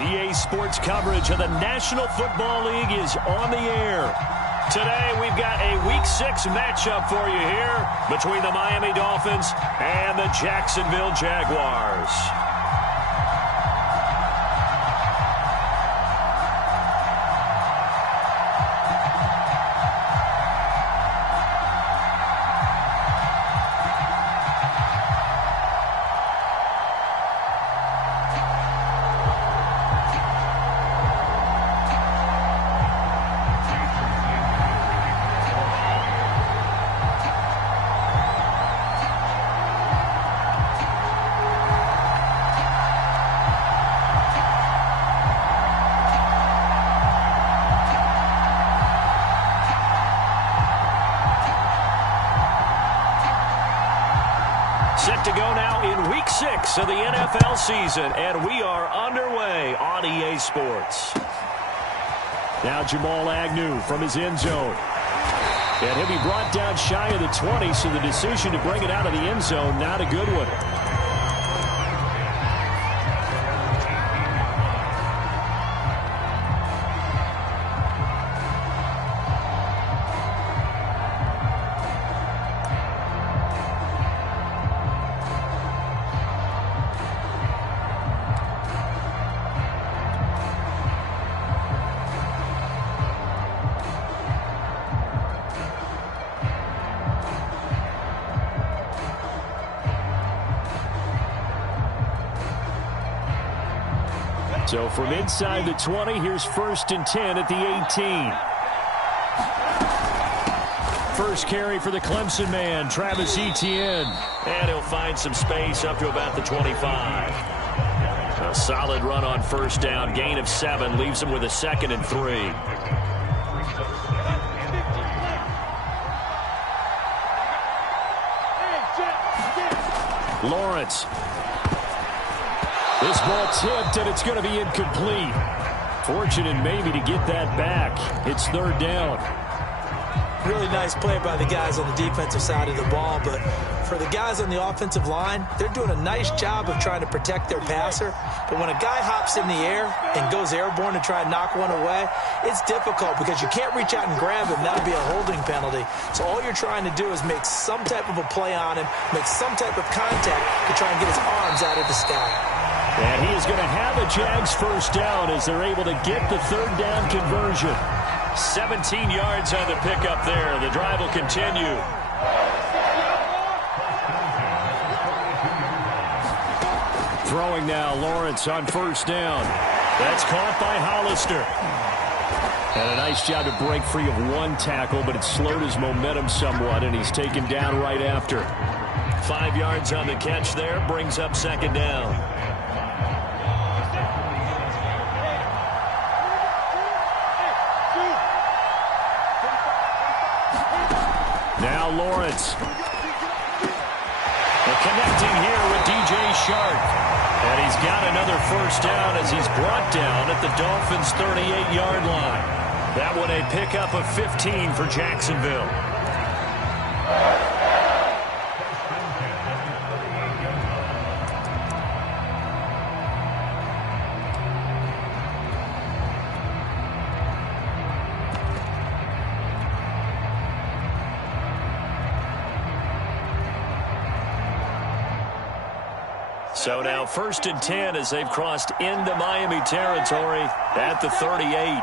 EA Sports coverage of the National Football League is on the air. Today, we've got a Week 6 matchup for you here between the Miami Dolphins and the Jacksonville Jaguars. Set to go now in Week 6 of the NFL season, and we are underway on EA Sports. Now Jamal Agnew from his end zone. And he'll be brought down shy of the 20, so the decision to bring it out of the end zone, not a good one. So from inside the 20, here's 1st and 10 at the 18. First carry for the Clemson man, Travis Etienne. And he'll find some space up to about the 25. A solid run on first down, gain of 7, leaves him with a 2nd and 3. Lawrence. This ball tipped, and it's going to be incomplete. Fortunate maybe to get that back. It's 3rd down. Really nice play by the guys on the defensive side of the ball, but for the guys on the offensive line, they're doing a nice job of trying to protect their passer. But when a guy hops in the air and goes airborne to try and knock one away, it's difficult because you can't reach out and grab him. That would be a holding penalty. So all you're trying to do is make some type of a play on him, make some type of contact to try and get his arms out of the sky. And he is going to have a Jags first down as they're able to get the 3rd down conversion. 17 yards on the pickup there. The drive will continue. Throwing now, Lawrence on first down. That's caught by Hollister. And a nice job to break free of one tackle, but it slowed his momentum somewhat, and he's taken down right after. 5 yards on the catch there, brings up 2nd down. Now Lawrence. And connecting here with DJ Shark. And he's got another first down as he's brought down at the Dolphins' 38-yard line. That one a pickup of 15 for Jacksonville. So now 1st and 10 as they've crossed into Miami territory at the 38.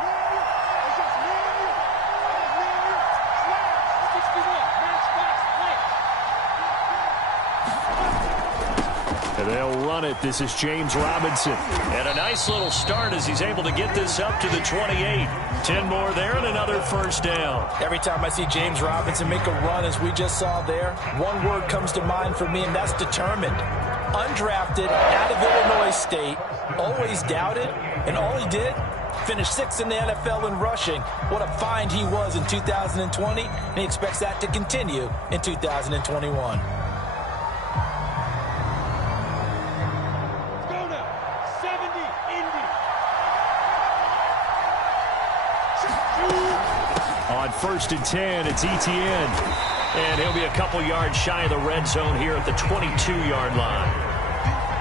And they'll run it. This is James Robinson. And a nice little start as he's able to get this up to the 28. 10 more there and another first down. Every time I see James Robinson make a run as we just saw there, one word comes to mind for me, and that's determined. Undrafted, out of Illinois State, always doubted, and all he did, finished 6th in the NFL in rushing. What a find he was in 2020, and he expects that to continue in 2021. On 1st and 10, it's Etienne. And he'll be a couple yards shy of the red zone here at the 22-yard line.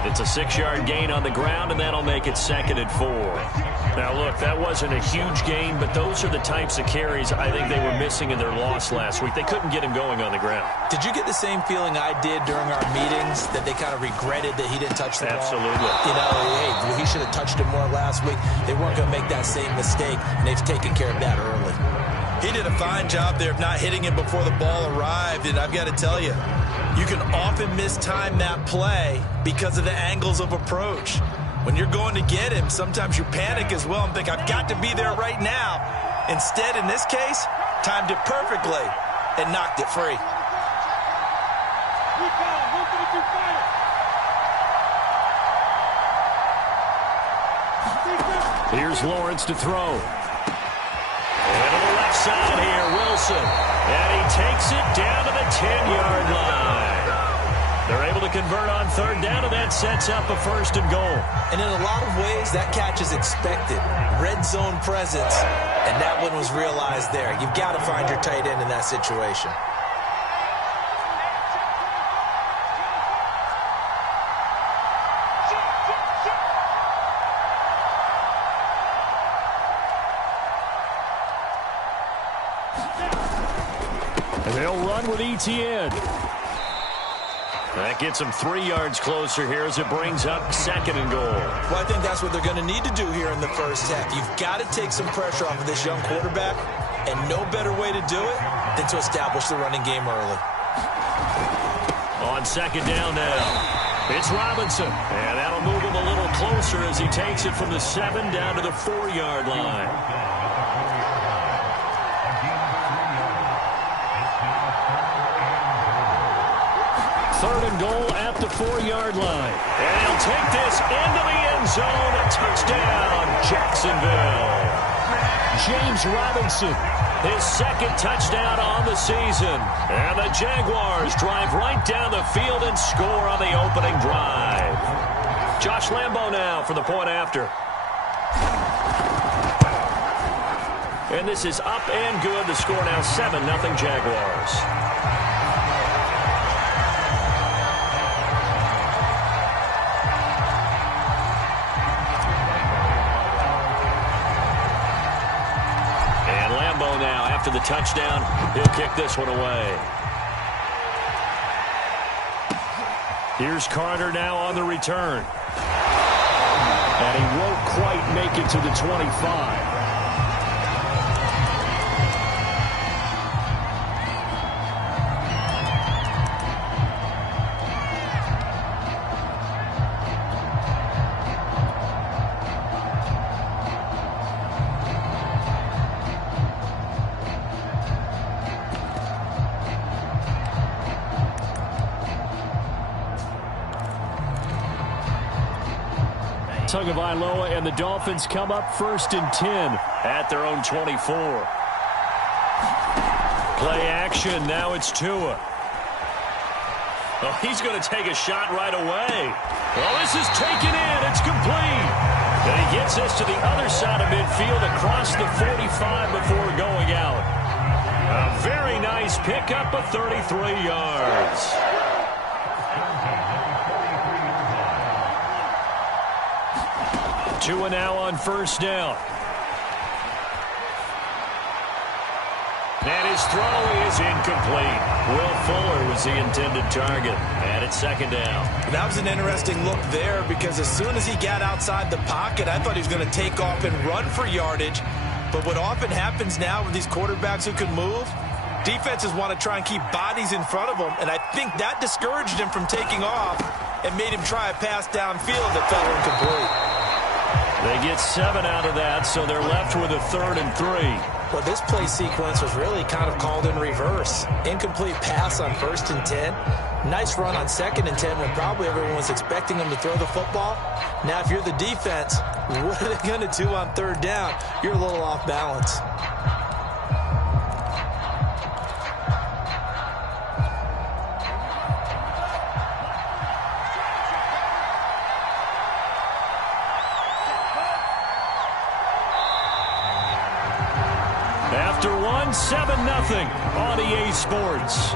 It's a 6-yard gain on the ground, and that'll make it 2nd and 4. Now, look, that wasn't a huge gain, but those are the types of carries I think they were missing in their loss last week. They couldn't get him going on the ground. Did you get the same feeling I did during our meetings, that they kind of regretted that he didn't touch the ball? Absolutely. You know, hey, he should have touched it more last week. They weren't going to make that same mistake, and they've taken care of that early. He did a fine job there of not hitting him before the ball arrived, and I've got to tell you, you can often mistime that play because of the angles of approach. When you're going to get him, sometimes you panic as well and think, I've got to be there right now. Instead, in this case, timed it perfectly and knocked it free. Here's Lawrence to throw. And to the left side here, Wilson. And he takes it down to the 10-yard line. They're able to convert on 3rd down, and that sets up a 1st and goal. And in a lot of ways, that catch is expected. Red zone presence, and that one was realized there. You've got to find your tight end in that situation. And they'll run with Etienne. That gets them 3 yards closer here as it brings up 2nd and goal. Well, I think that's what they're going to need to do here in the first half. You've got to take some pressure off of this young quarterback, and no better way to do it than to establish the running game early. On 2nd down now, it's Robinson. And that'll move him a little closer as he takes it from the 7 down to the 4-yard line. Third and goal at the 4-yard line. And he'll take this into the end zone. A touchdown, Jacksonville. James Robinson, his 2nd touchdown on the season. And the Jaguars drive right down the field and score on the opening drive. Josh Lambo now for the point after. And this is up and good. The score now 7-0 Jaguars. Now, after the touchdown, he'll kick this one away. Here's Carter now on the return. And he won't quite make it to the 25. Tagovailoa and the Dolphins come up 1st and 10 at their own 24. Play action. Now it's Tua. Oh, he's going to take a shot right away. Well, this is taken in. It's complete. And he gets this to the other side of midfield across the 45 before going out. A very nice pickup of 33 yards. Tua now on 1st down. And his throw is incomplete. Will Fuller was the intended target. And it's 2nd down. That was an interesting look there because as soon as he got outside the pocket, I thought he was going to take off and run for yardage. But what often happens now with these quarterbacks who can move, defenses want to try and keep bodies in front of them. And I think that discouraged him from taking off and made him try a pass downfield that fell incomplete. They get 7 out of that, so they're left with a 3rd and 3. Well, this play sequence was really kind of called in reverse. Incomplete pass on 1st and 10. Nice run on 2nd and 10 when probably everyone was expecting him to throw the football. Now, if you're the defense, what are they going to do on 3rd down? You're a little off balance. After one, 7-0 on EA Sports.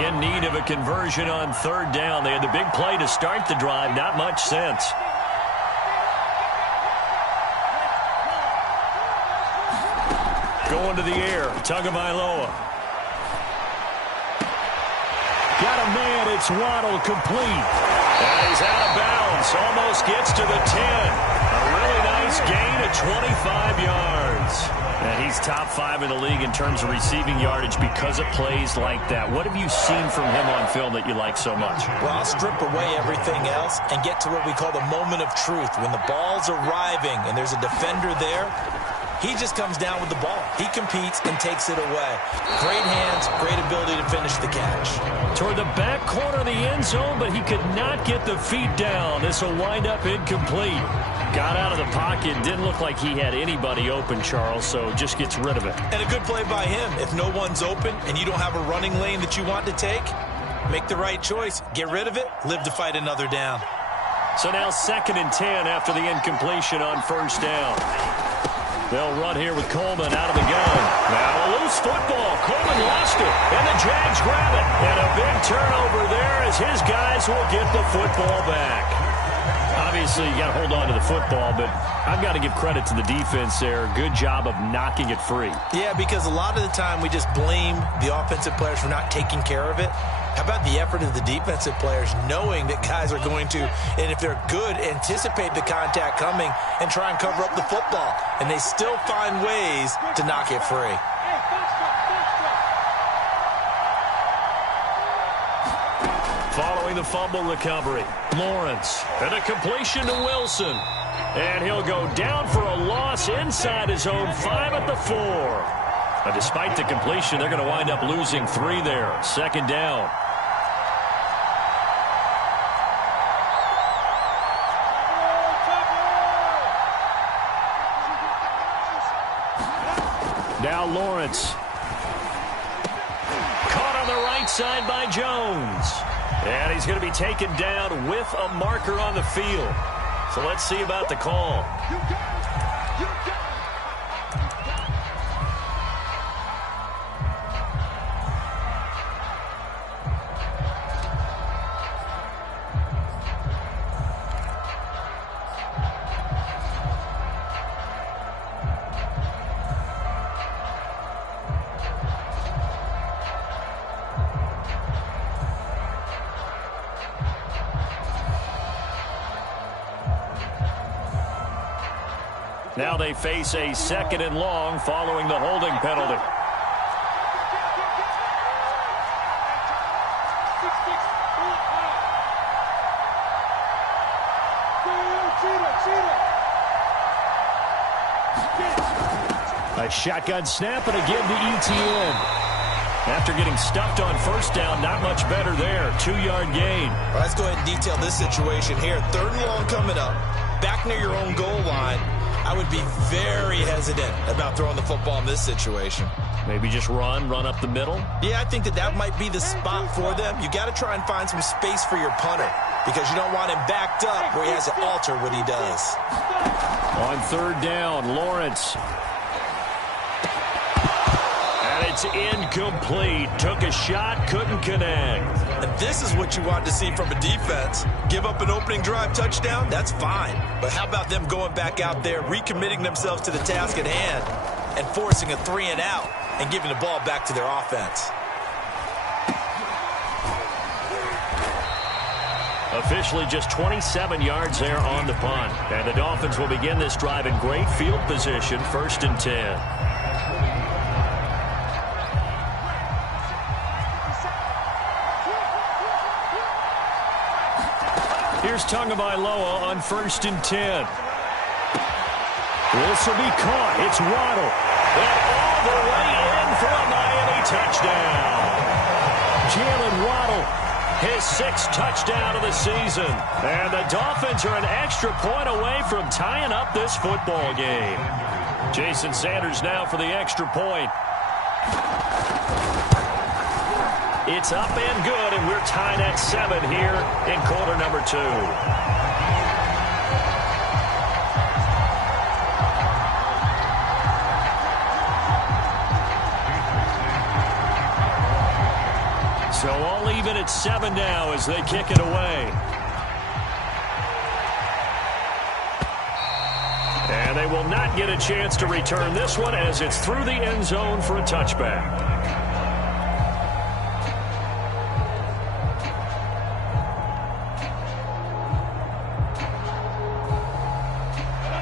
In need of a conversion on third down. They had the big play to start the drive. Not much sense. Going to the air. Tagovailoa. Got a man. It's Waddle, complete. And he's out of bounds. Almost gets to the 10. A really nice gain of 25 yards. And he's top 5 in the league in terms of receiving yardage because of plays like that. What have you seen from him on film that you like so much? Well, I'll strip away everything else and get to what we call the moment of truth. When the ball's arriving and there's a defender there, he just comes down with the ball. He competes and takes it away. Great hands, great ability to finish the catch. Toward the back corner of the end zone, but he could not get the feet down. This will wind up incomplete. Got out of the pocket. Didn't look like he had anybody open, Charles, so just gets rid of it. And a good play by him. If no one's open and you don't have a running lane that you want to take, make the right choice. Get rid of it. Live to fight another down. So now 2nd and 10 after the incompletion on first down. They'll run here with Coleman out of the gun. Now a loose football. Coleman lost it, and the Jags grab it. And a big turnover there as his guys will get the football back. Obviously, you got to hold on to the football, but I've got to give credit to the defense there. Good job of knocking it free. Yeah, because a lot of the time we just blame the offensive players for not taking care of it. How about the effort of the defensive players knowing that guys are going to, and if they're good, anticipate the contact coming and try and cover up the football. And they still find ways to knock it free. Following the fumble recovery, Lawrence, and a completion to Wilson. And he'll go down for a loss inside his own 5 at the 4. But despite the completion, they're going to wind up losing 3 there. 2nd down. Now Lawrence. Caught on the right side by Jones. And he's going to be taken down with a marker on the field. So let's see about the call. Now they face a 2nd and long following the holding penalty. A shotgun snap and again to ETN. After getting stuffed on first down, not much better there. 2-yard gain. All right, let's go ahead and detail this situation here. 3rd and long coming up. Back near your own goal line. I would be very hesitant about throwing the football in this situation. Maybe just run up the middle? Yeah, I think that might be the spot for them. You got to try and find some space for your punter because you don't want him backed up where he has to alter what he does. On 3rd down, Lawrence. And it's incomplete. Took a shot, couldn't connect. And this is what you want to see from a defense. Give up an opening drive touchdown, that's fine. But how about them going back out there, recommitting themselves to the task at hand, and forcing a 3 and out and giving the ball back to their offense? Officially just 27 yards there on the punt. And the Dolphins will begin this drive in great field position, 1st and 10. Here's Tagovailoa on 1st and 10. This will be caught. It's Waddle. And all the way in for a Miami touchdown. Jalen Waddle, his 6th touchdown of the season. And the Dolphins are an extra point away from tying up this football game. Jason Sanders now for the extra point. It's up and good, and we're tied at 7 here in quarter number 2. So all even at 7 now as they kick it away. And they will not get a chance to return this one as it's through the end zone for a touchback.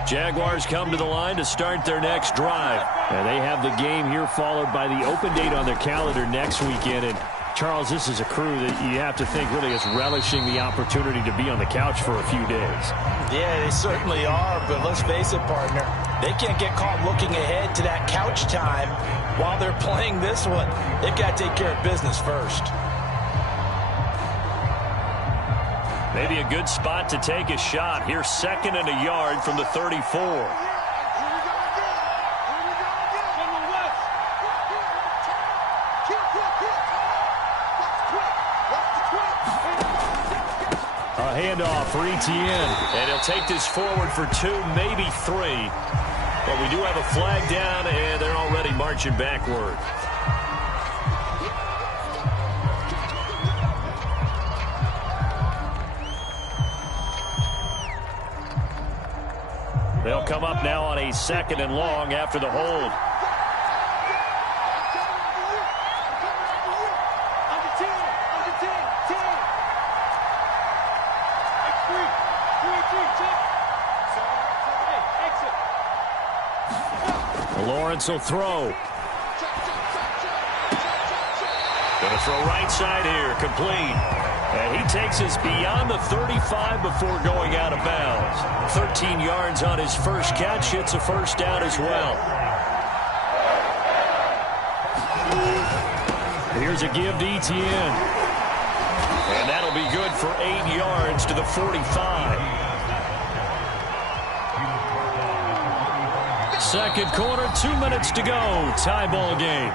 Jaguars come to the line to start their next drive. And they have the game here followed by the open date on their calendar next weekend. And Charles, this is a crew that you have to think really is relishing the opportunity to be on the couch for a few days. Yeah, they certainly are, but let's face it, partner. They can't get caught looking ahead to that couch time while they're playing this one. They've got to take care of business first. Maybe a good spot to take a shot. Here's 2nd and a yard from the 34. A handoff for Etienne. And he'll take this forward for 2, maybe 3. But we do have a flag down, and they're already marching backward. They'll come up now on a 2nd and long after the hold. Lawrence will throw. Gonna throw right side here, complete. And he takes us beyond the 35 before going out of bounds. 13 yards on his first catch. It's a first down as well. Here's a give to Etienne. And that'll be good for 8 yards to the 45. Second quarter, 2 minutes to go. Tie ball game.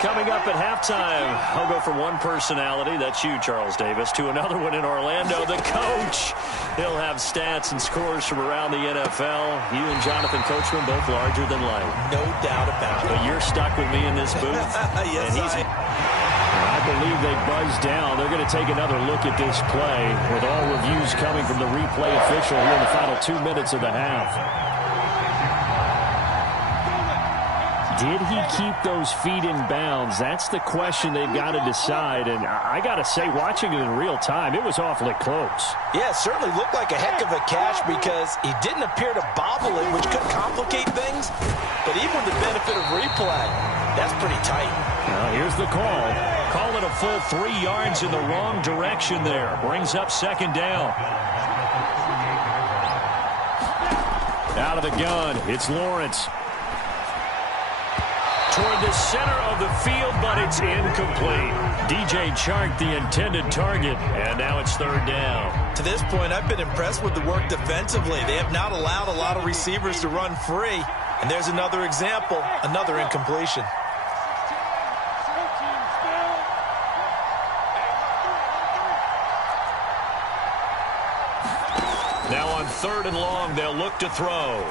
Coming up at halftime, I'll go from one personality, that's you, Charles Davis, to another one in Orlando, the coach. He'll have stats and scores from around the NFL. You and Jonathan Coachman both larger than life. No doubt about it. But you're stuck with me in this booth. Yes, I believe they buzzed down. They're going to take another look at this play with all reviews coming from the replay official here in the final 2 minutes of the half. Did he keep those feet in bounds? That's the question they've got to decide. And I got to say, watching it in real time, it was awfully close. Yeah, it certainly looked like a heck of a catch because he didn't appear to bobble it, which could complicate things. But even with the benefit of replay, that's pretty tight. Now, here's the call. Call it a full 3 yards in the wrong direction there. Brings up 2nd down. Out of the gun, it's Lawrence. Toward the center of the field, but it's incomplete. DJ Chark, the intended target, and now it's 3rd down. To this point, I've been impressed with the work defensively. They have not allowed a lot of receivers to run free. And there's another example, another incompletion. Now on 3rd and long, they'll look to throw.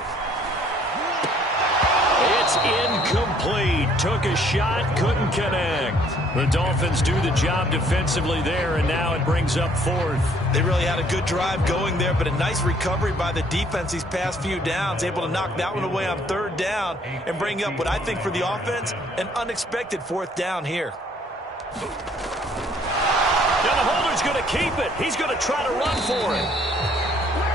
It's incomplete. Took a shot, couldn't connect. The Dolphins do the job defensively there, and now it brings up 4th. They really had a good drive going there, but a nice recovery by the defense these past few downs, able to knock that one away on 3rd down and bring up what I think for the offense, an unexpected 4th down here. Now the holder's going to keep it. He's going to try to run for it.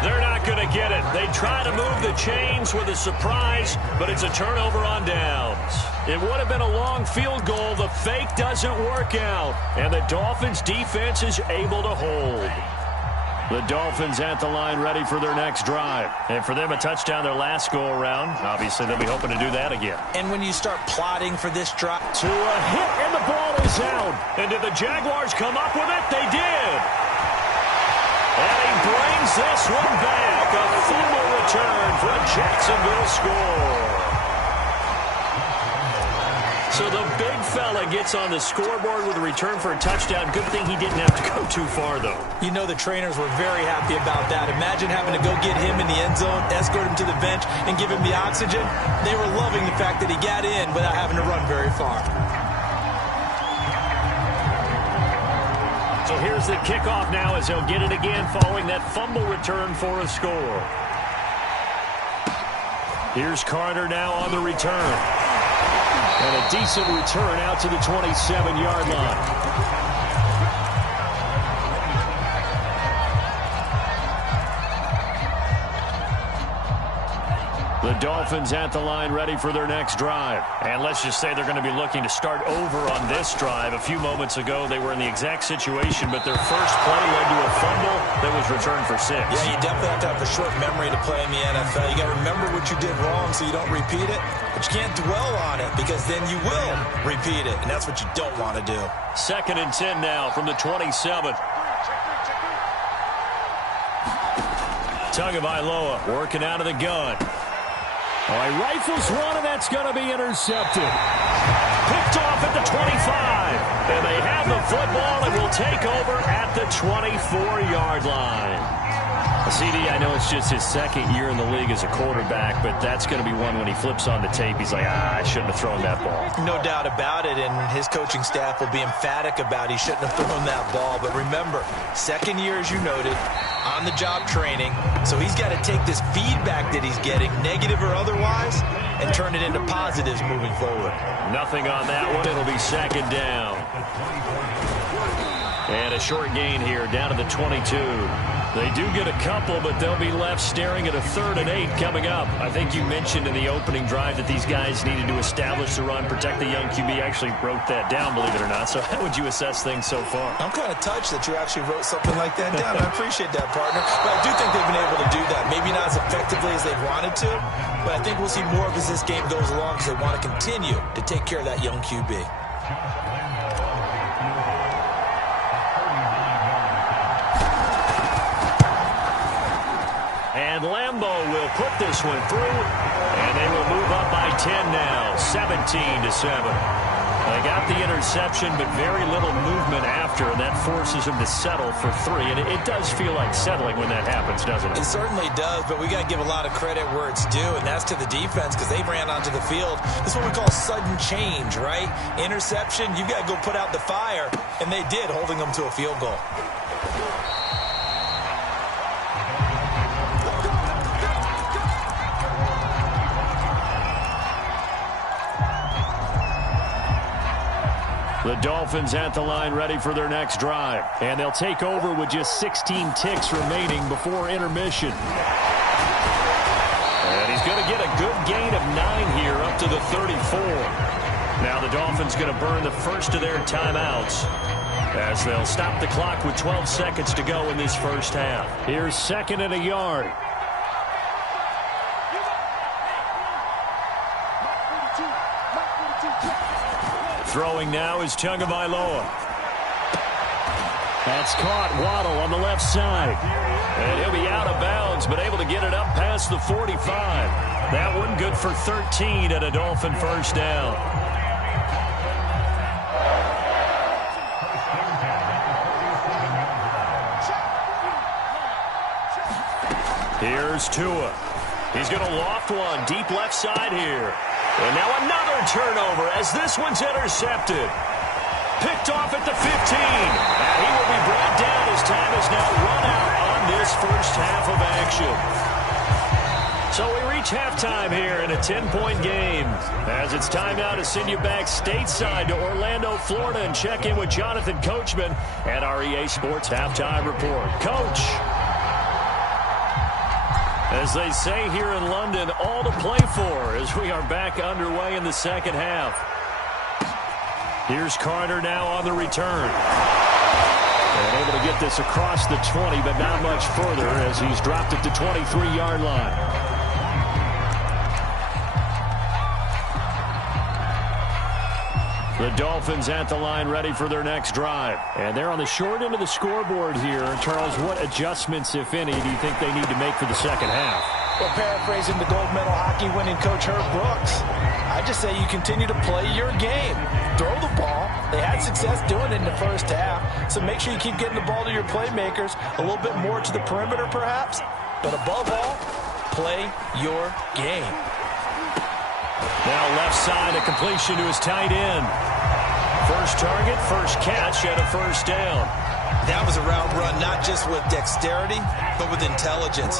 They're not going to get it. They try to move the chains with a surprise, but it's a turnover on downs. It would have been a long field goal. The fake doesn't work out, and the Dolphins defense is able to hold. The Dolphins at the line ready for their next drive. And for them, a touchdown their last go-around. Obviously, they'll be hoping to do that again. And when you start plotting for this drive. To a hit, and the ball is out. And did the Jaguars come up with it? They did. And he brings this one back. A fumble return for a Jacksonville score. So the big fella gets on the scoreboard with a return for a touchdown. Good thing he didn't have to go too far, though. You know the trainers were very happy about that. Imagine having to go get him in the end zone, escort him to the bench, and give him the oxygen. They were loving the fact that he got in without having to run very far. So here's the kickoff now as he'll get it again following that fumble return for a score. Here's Carter now on the return. And a decent return out to the 27-yard line. The Dolphins at the line ready for their next drive. And let's just say they're going to be looking to start over on this drive. A few moments ago, they were in the exact situation, but their first play led to a fumble that was returned for 6. Yeah, you definitely have to have a short memory to play in the NFL. You got to remember what you did wrong so you don't repeat it. But you can't dwell on it because then you will repeat it, and that's what you don't want to do. 2nd and 10 now from the 27. Tagovailoa working out of the gun. All right, rifles one, and that's going to be intercepted. Picked off at the 25. And they have the football and will take over at the 24-yard line. CD, I know it's just his 2nd year in the league as a quarterback, but that's going to be one when he flips on the tape. He's like, I shouldn't have thrown that ball. No doubt about it, and his coaching staff will be emphatic about he shouldn't have thrown that ball. But remember, 2nd year, as you noted, on-the-job training. So he's got to take this feedback that he's getting, negative or otherwise, and turn it into positives moving forward. Nothing on that one. It'll be 2nd down. And a short gain here down to the 22. They do get a couple, but they'll be left staring at a 3rd and 8 coming up. I think you mentioned in the opening drive that these guys needed to establish the run, protect the young QB. I actually wrote that down, believe it or not. So how would you assess things so far? I'm kind of touched that you actually wrote something like that down. I appreciate that, partner. But I do think they've been able to do that. Maybe not as effectively as they wanted to, but I think we'll see more of as this game goes along because they want to continue to take care of that young QB. And Lambeau will put this one through, and they will move up by 10 now, 17-7. They got the interception, but very little movement after, and that forces him to settle for 3. And it does feel like settling when that happens, doesn't it? It certainly does, but we got to give a lot of credit where it's due, and that's to the defense because they ran onto the field. This is what we call sudden change, right? Interception, you got to go put out the fire, and they did, holding them to a field goal. The Dolphins at the line ready for their next drive. And they'll take over with just 16 ticks remaining before intermission. And he's going to get a good gain of 9 here up to the 34. Now the Dolphins going to burn the first of their timeouts as they'll stop the clock with 12 seconds to go in this first half. Here's 2nd and a yard. Throwing now is Tagovailoa. That's caught. Waddle on the left side. And he'll be out of bounds, but able to get it up past the 45. That one good for 13 and a Dolphin first down. Here's Tua. He's going to loft one deep left side here. And now another turnover as this one's intercepted. Picked off at the 15. And he will be brought down as time is now run out on this first half of action. So we reach halftime here in a 10-point game. As it's time now to send you back stateside to Orlando, Florida, and check in with Jonathan Coachman at our EA Sports Halftime Report. Coach. As they say here in London, all to play for as we are back underway in the second half. Here's Carter now on the return. And able to get this across the 20, but not much further as he's dropped it to 23-yard line. The Dolphins at the line ready for their next drive. And they're on the short end of the scoreboard here. Charles, what adjustments, if any, do you think they need to make for the second half? Well, paraphrasing the gold medal hockey winning coach Herb Brooks, I just say you continue to play your game. Throw the ball. They had success doing it in the first half, so make sure you keep getting the ball to your playmakers, a little bit more to the perimeter perhaps, but above all, play your game. Now left side, a completion to his tight end. First target, first catch, and a first down. That was a route run, not just with dexterity, but with intelligence.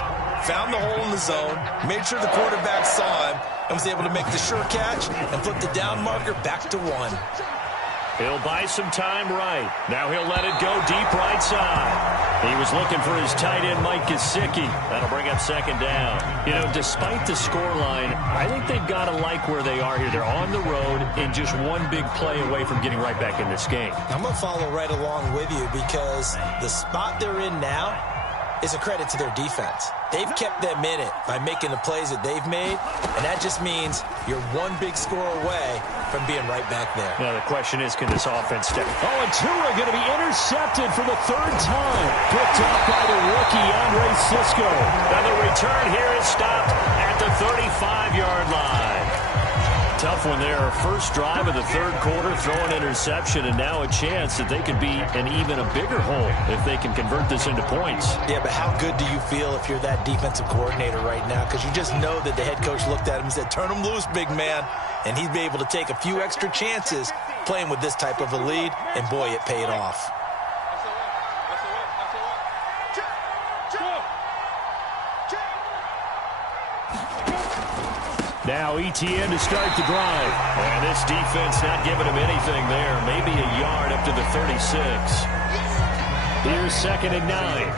Found the hole in the zone, made sure the quarterback saw him, and was able to make the sure catch and flip the down marker back to 1. He'll buy some time right. Now he'll let it go deep right side. He was looking for his tight end, Mike Gesicki. That'll bring up second down. You know, despite the scoreline, I think they've got to like where they are here. They're on the road and just one big play away from getting right back in this game. I'm going to follow right along with you because the spot they're in now is a credit to their defense. They've kept them in it by making the plays that they've made, and that just means you're one big score away from being right back there. Now the question is, can this offense step? Oh, and Tua going to be intercepted for the third time. Picked up by the rookie, Andre Sisco. Now the return here is stopped at the 35-yard line. Tough one there. First drive of the third quarter, throw an interception, and now a chance that they could be in even a bigger hole if they can convert this into points. Yeah, but how good do you feel if you're that defensive coordinator right now? Because you just know that the head coach looked at him and said, turn him loose, big man. And he'd be able to take a few extra chances playing with this type of a lead, and boy, it paid off. Now ETN to start the drive. And this defense not giving him anything there. Maybe a yard up to the 36. Here's second and 9.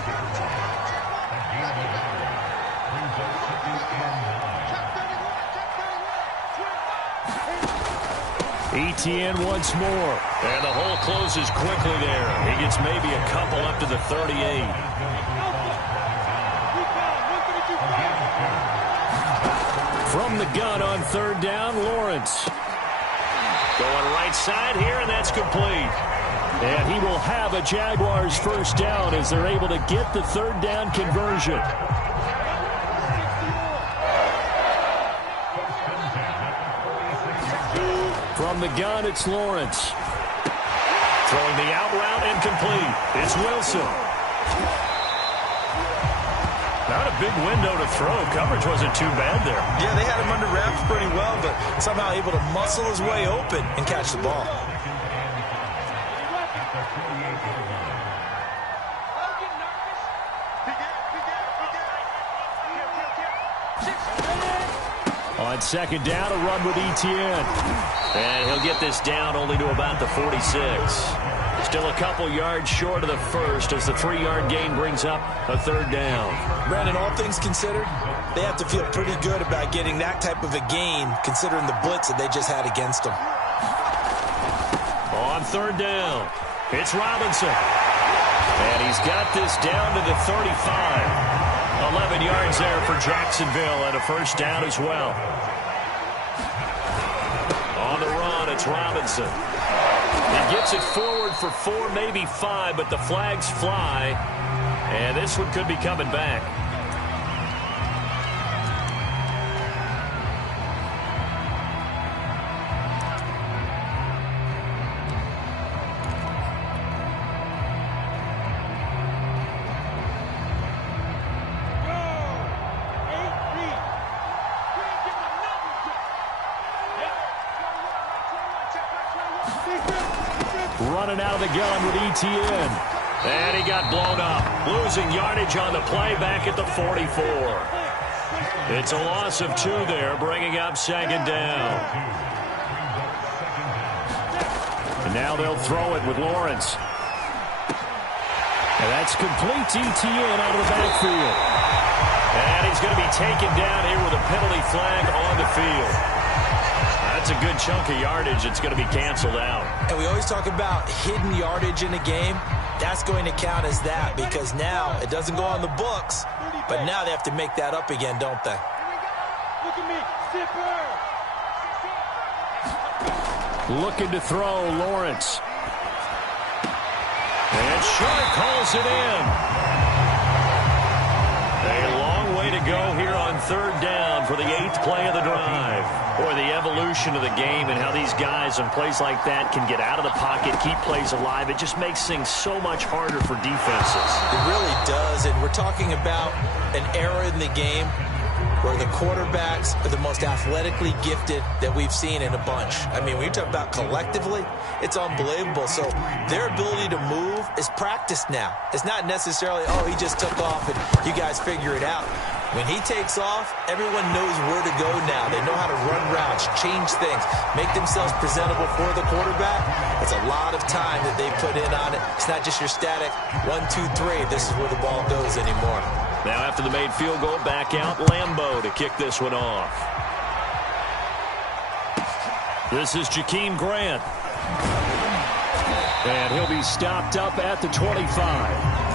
ETN once more. And the hole closes quickly there. He gets maybe a couple up to the 38. From the gun on third down, Lawrence. Going right side here, and that's complete. And he will have a Jaguars first down as they're able to get the third down conversion. From the gun, it's Lawrence. Throwing the out route incomplete. It's Wilson. Not a big window to throw. Coverage wasn't too bad there. Yeah, they had him under wraps pretty well, but somehow able to muscle his way open and catch the ball. On second down, a run with ETN. And he'll get this down only to about the 46. Still a couple yards short of the first as the 3-yard gain brings up a third down. Brandon, all things considered, they have to feel pretty good about getting that type of a gain considering the blitz that they just had against them. On third down, it's Robinson. And he's got this down to the 35. 11 yards there for Jacksonville and a first down as well. On the run, it's Robinson. He gets it forward for 4, maybe 5, but the flags fly. And this one could be coming back. Running out of the gun with ETN. And he got blown up. Losing yardage on the play back at the 44. It's a loss of 2 there, bringing up second down. And now they'll throw it with Lawrence. And that's complete to ETN out of the backfield. And he's going to be taken down here with a penalty flag on the field. That's a good chunk of yardage. It's going to be canceled out. And we always talk about hidden yardage in a game. That's going to count as that because now it doesn't go on the books, but now they have to make that up again, don't they? Look at me. Zipper. Looking to throw, Lawrence. And Sharp calls it in. A long way to go here on 3rd down for the 8th play of the drive. Boy, the evolution of the game and how these guys in plays like that can get out of the pocket, keep plays alive, it just makes things so much harder for defenses. It really does, and we're talking about an era in the game where the quarterbacks are the most athletically gifted that we've seen in a bunch. I mean, when you talk about collectively, it's unbelievable. So their ability to move is practiced now. It's not necessarily, oh, he just took off and you guys figure it out. When he takes off, everyone knows where to go now. They know how to run routes, change things, make themselves presentable for the quarterback. It's a lot of time that they put in on it. It's not just your static 1, 2, 3. This is where the ball goes anymore. Now after the made field goal, back out Lambeau to kick this one off. This is Jakeem Grant. And he'll be stopped up at the 25.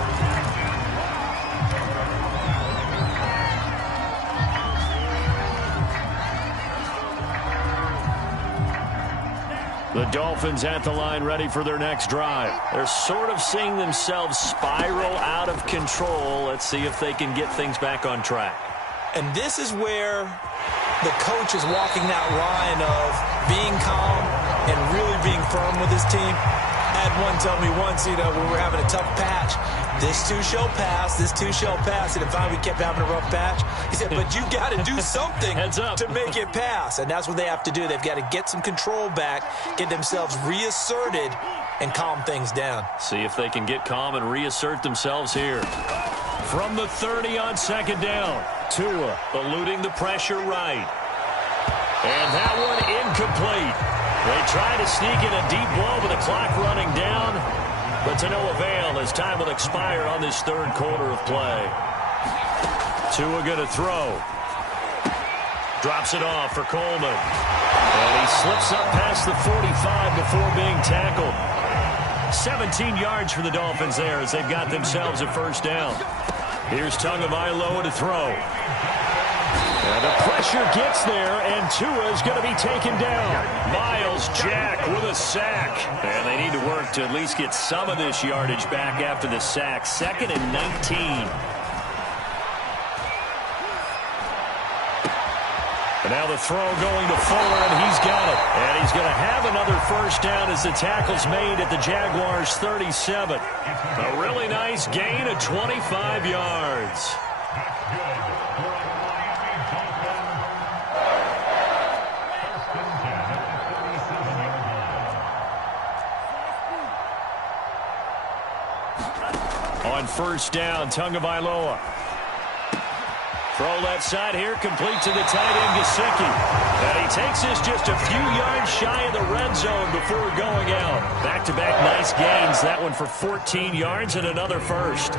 The Dolphins at the line ready for their next drive. They're sort of seeing themselves spiral out of control. Let's see if they can get things back on track. And this is where the coach is walking that line of being calm and really being firm with his team. I had one tell me once, when we were having a tough patch, this too shall pass, this too shall pass. And finally we kept having a rough patch. He said, but you got to do something to make it pass. And that's what they have to do. They've got to get some control back, get themselves reasserted, and calm things down. See if they can get calm and reassert themselves here. From the 30 on 2nd down, Tua eluding the pressure right. And that one incomplete. They try to sneak in a deep blow with the clock running down, but to no avail as time will expire on this 3rd quarter of play. Tua going to throw. Drops it off for Coleman. And he slips up past the 45 before being tackled. 17 yards for the Dolphins there as they've got themselves a 1st down. Here's Tagovailoa to throw. And the pressure gets there, and Tua is going to be taken down. Miles Jack with a sack. And they need to work to at least get some of this yardage back after the sack. 2nd and 19. And now the throw going to Fuller, and he's got it. And he's going to have another 1st down as the tackle's made at the Jaguars' 37. A really nice gain of 25 yards. On 1st down, Tagovailoa. Throw left side here, complete to the tight end, Gesicki. And he takes this just a few yards shy of the red zone before going out. Back-to-back nice gains. That one for 14 yards and another 1st.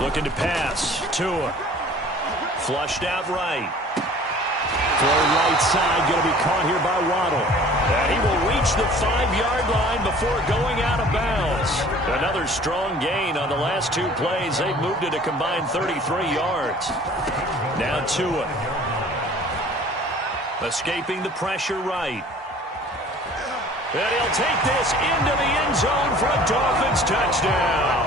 Looking to pass. Tua. Flushed out right. Throw right side, going to be caught here by Waddle. And he will reach the 5-yard line before going out of bounds. Another strong gain on the last 2 plays. They've moved it a combined 33 yards. Now Tua. Escaping the pressure right. And he'll take this into the end zone for a Dolphins touchdown.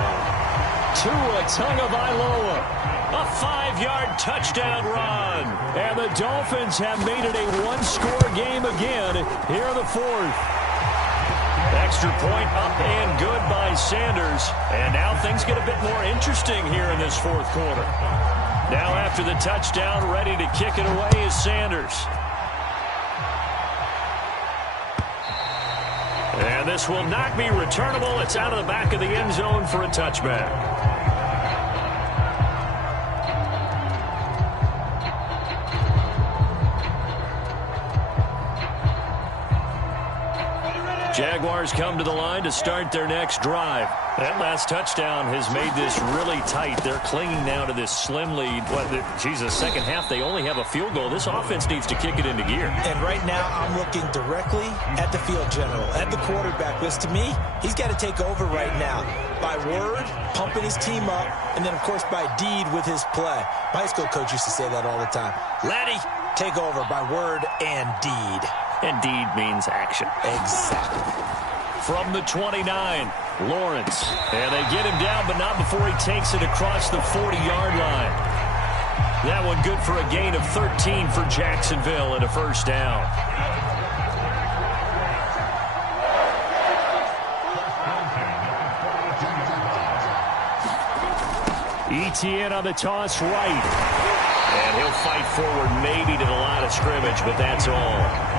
Tua Tagovailoa. A 5-yard touchdown run. And the Dolphins have made it a 1-score game again here in the 4th. Extra point up and good by Sanders. And now things get a bit more interesting here in this 4th quarter. Now after the touchdown, ready to kick it away is Sanders. And this will not be returnable. It's out of the back of the end zone for a touchback. Jaguars come to the line to start their next drive. That last touchdown has made this really tight. They're clinging now to this slim lead. Second half, they only have a field goal. This offense needs to kick it into gear. And right now, I'm looking directly at the field general, at the quarterback. Because to me, he's got to take over right now. By word, pumping his team up, and then, of course, by deed with his play. My high school coach used to say that all the time. Laddie, take over by word and deed. And deed means action. Exactly. From the 29, Lawrence. And they get him down, but not before he takes it across the 40-yard line. That one good for a gain of 13 for Jacksonville and a first down. Etienne on the toss right. And he'll fight forward maybe to the line of scrimmage, but that's all.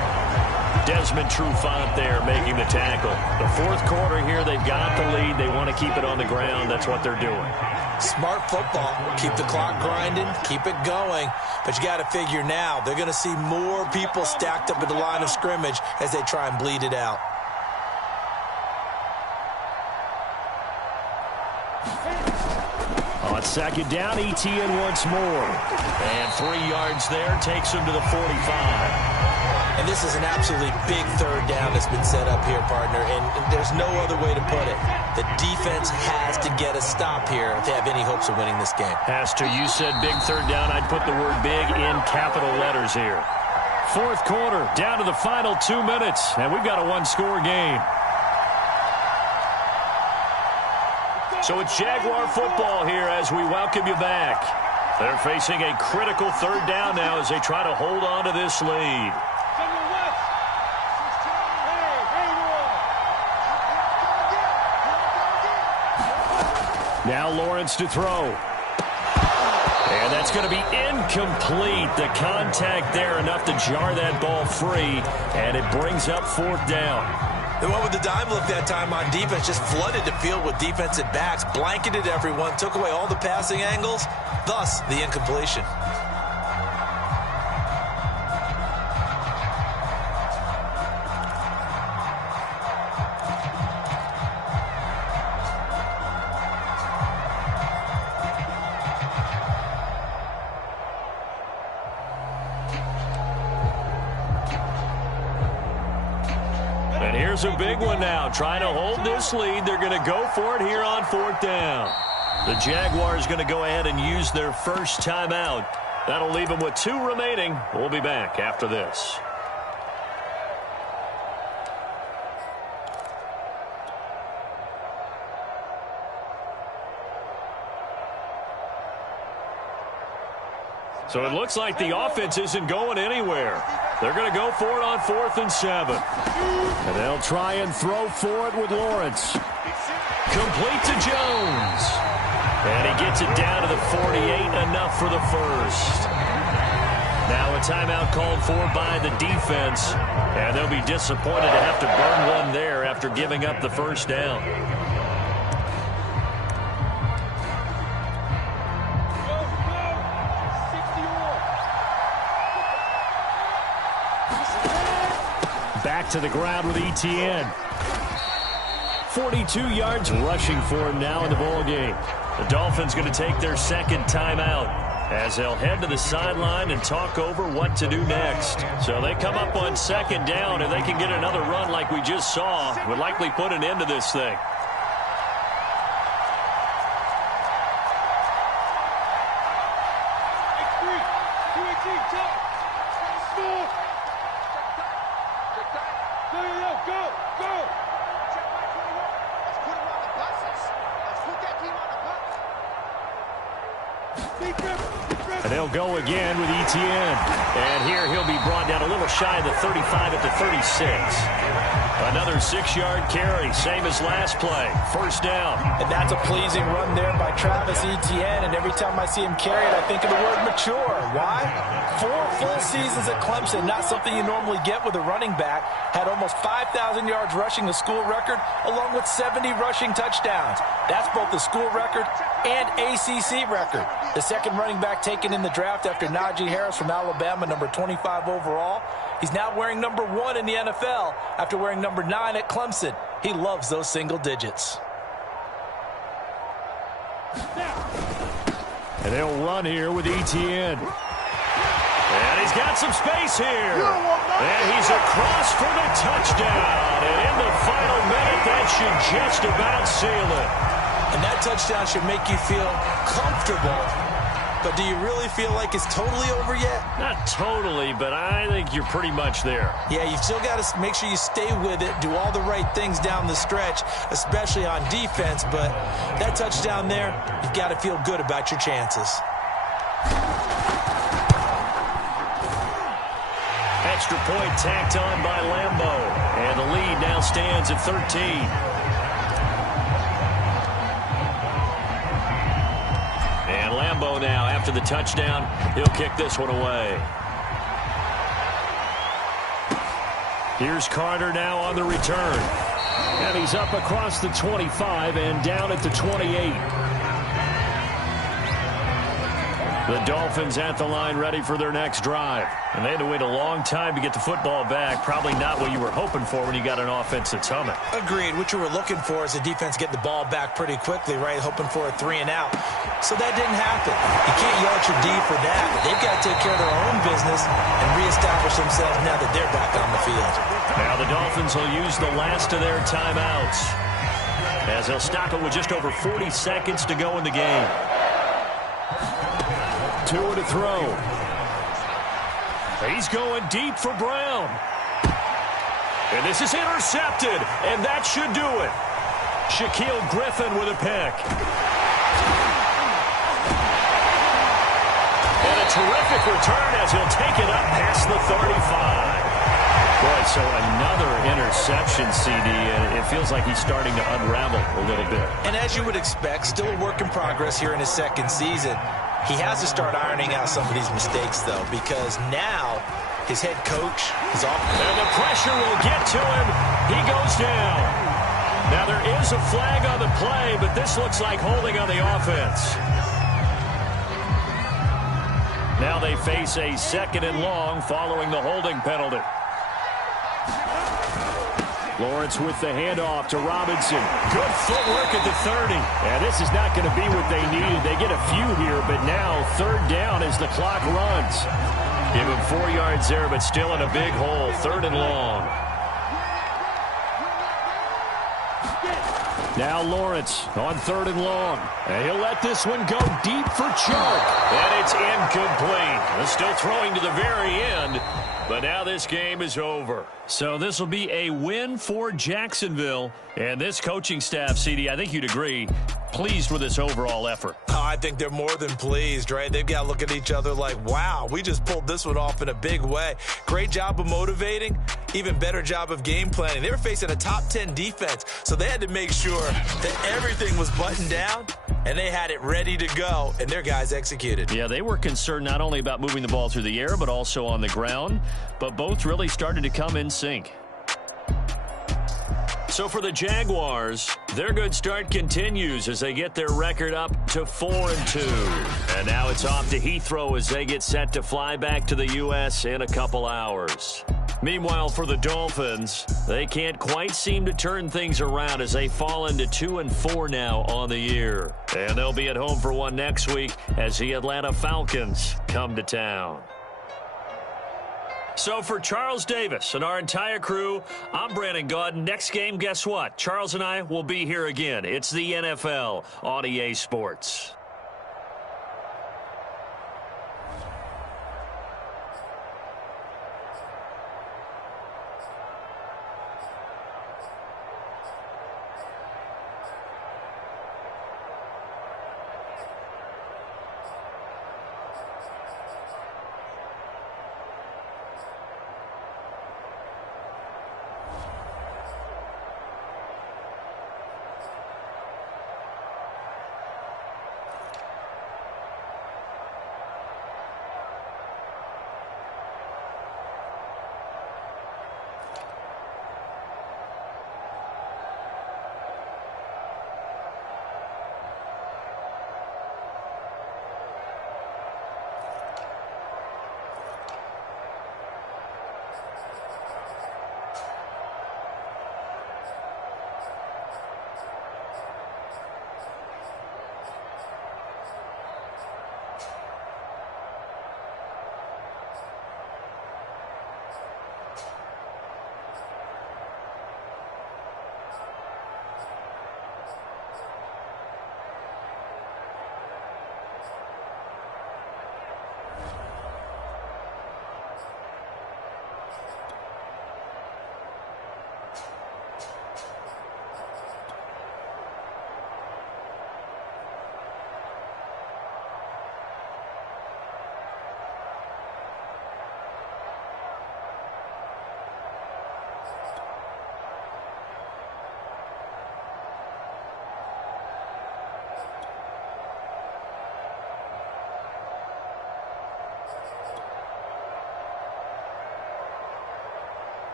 Desmond Trufant there making the tackle. The fourth quarter here, they've got the lead. They want to keep it on the ground. That's what they're doing. Smart football. Keep the clock grinding. Keep it going. But you got to figure now, they're going to see more people stacked up at the line of scrimmage as they try and bleed it out. On second down, Etienne once more. And 3 yards there takes him to the 45. And this is an absolutely big third down that's been set up here, partner, and there's no other way to put it. The defense has to get a stop here if they have any hopes of winning this game. Has to. You said big third down. I'd put the word big in capital letters here. Fourth quarter, down to the final 2 minutes, and we've got a one-score game. So it's Jaguar football here as we welcome you back. They're facing a critical third down now as they try to hold on to this lead. Now Lawrence to throw. And that's going to be incomplete. The contact there enough to jar that ball free, and it brings up fourth down. They went with the dime look that time on defense, just flooded the field with defensive backs, blanketed everyone, took away all the passing angles, thus the incompletion. Here's a big one now. Trying to hold this lead. They're going to go for it here on fourth down. The Jaguars going to go ahead and use their first timeout. That'll leave them with 2 remaining. We'll be back after this. So it looks like the offense isn't going anywhere. They're going to go for it on 4th and 7. And they'll try and throw for it with Lawrence. Complete to Jones. And he gets it down to the 48, enough for the first. Now a timeout called for by the defense. And they'll be disappointed to have to burn one there after giving up the first down. Back to the ground with Etienne. 42 yards rushing for him now in the ball game. The Dolphins going to take their second timeout as they'll head to the sideline and talk over what to do next. So they come up on second down, and they can get another run like we just saw. Would likely put an end to this thing. And they'll go again with Etienne. And here he'll be brought down a little shy of the 35 at the 36. Another 6-yard carry, same as last play. First down. And that's a pleasing run there by Travis Etienne. And every time I see him carry it, I think of the word mature. Why? 4 full seasons at Clemson, not something you normally get with a running back. Had almost 5,000 yards rushing, the school record, along with 70 rushing touchdowns. That's both the school record and ACC record. The second running back taken in the draft after Najee Harris from Alabama, number 25 overall. He's now wearing number 1 in the NFL after wearing number 9 at Clemson. He loves those single digits. And they'll run here with Etienne. And he's got some space here. And he's across for the touchdown. And in the final minute, that should just about seal it. And that touchdown should make you feel comfortable but do you really feel like it's totally over yet? Not totally, but I think you're pretty much there. Yeah, you've still got to make sure you stay with it, do all the right things down the stretch, especially on defense, but that touchdown there, you've got to feel good about your chances. Extra point tacked on by Lambo, and the lead now stands at 13. And Lambo now, after the touchdown, he'll kick this one away. Here's Carter now on the return. And he's up across the 25 and down at the 28. The Dolphins at the line ready for their next drive. And they had to wait a long time to get the football back. Probably not what you were hoping for when you got an offense that's humming. Agreed. What you were looking for is the defense get the ball back pretty quickly, right? Hoping for a 3-and-out. So that didn't happen. You can't yell at your D for that. But they've got to take care of their own business and reestablish themselves now that they're back on the field. Now the Dolphins will use the last of their timeouts, as they'll stop it with just over 40 seconds to go in the game. 2 to throw. He's going deep for Brown. And this is intercepted, and that should do it. Shaquille Griffin with a pick. And a terrific return as he'll take it up past the 35. Boy, so another interception, CD, and it feels like he's starting to unravel a little bit. And as you would expect, still a work in progress here in his second season. He has to start ironing out some of these mistakes, though, because now his head coach is off. And the pressure will get to him. He goes down. Now there is a flag on the play, but this looks like holding on the offense. Now they face a 2nd and long following the holding penalty. Lawrence with the handoff to Robinson. Good footwork at the 30. And this is not going to be what they needed. They get a few here, but now 3rd down as the clock runs. Give him 4 yards there, but still in a big hole. 3rd and long. Now Lawrence on 3rd and long. And he'll let this one go deep for Chark. And it's incomplete. They're still throwing to the very end. But now this game is over. So this will be a win for Jacksonville. And this coaching staff, CD, I think you'd agree, pleased with this overall effort. Oh, I think they're more than pleased, right? They've got to look at each other like, wow, we just pulled this one off in a big way. Great job of motivating, even better job of game planning. They were facing a top 10 defense, so they had to make sure that everything was buttoned down, and they had it ready to go, and their guys executed. Yeah, they were concerned not only about moving the ball through the air, but also on the ground, but both really started to come in sync. So for the Jaguars, their good start continues as they get their record up to 4-2. And now it's off to Heathrow as they get set to fly back to the U.S. in a couple hours. Meanwhile, for the Dolphins, they can't quite seem to turn things around as they fall into 2-4 now on the year. And they'll be at home for one next week as the Atlanta Falcons come to town. So for Charles Davis and our entire crew, I'm Brandon Gaudin. Next game, guess what? Charles and I will be here again. It's the NFL on EA Sports.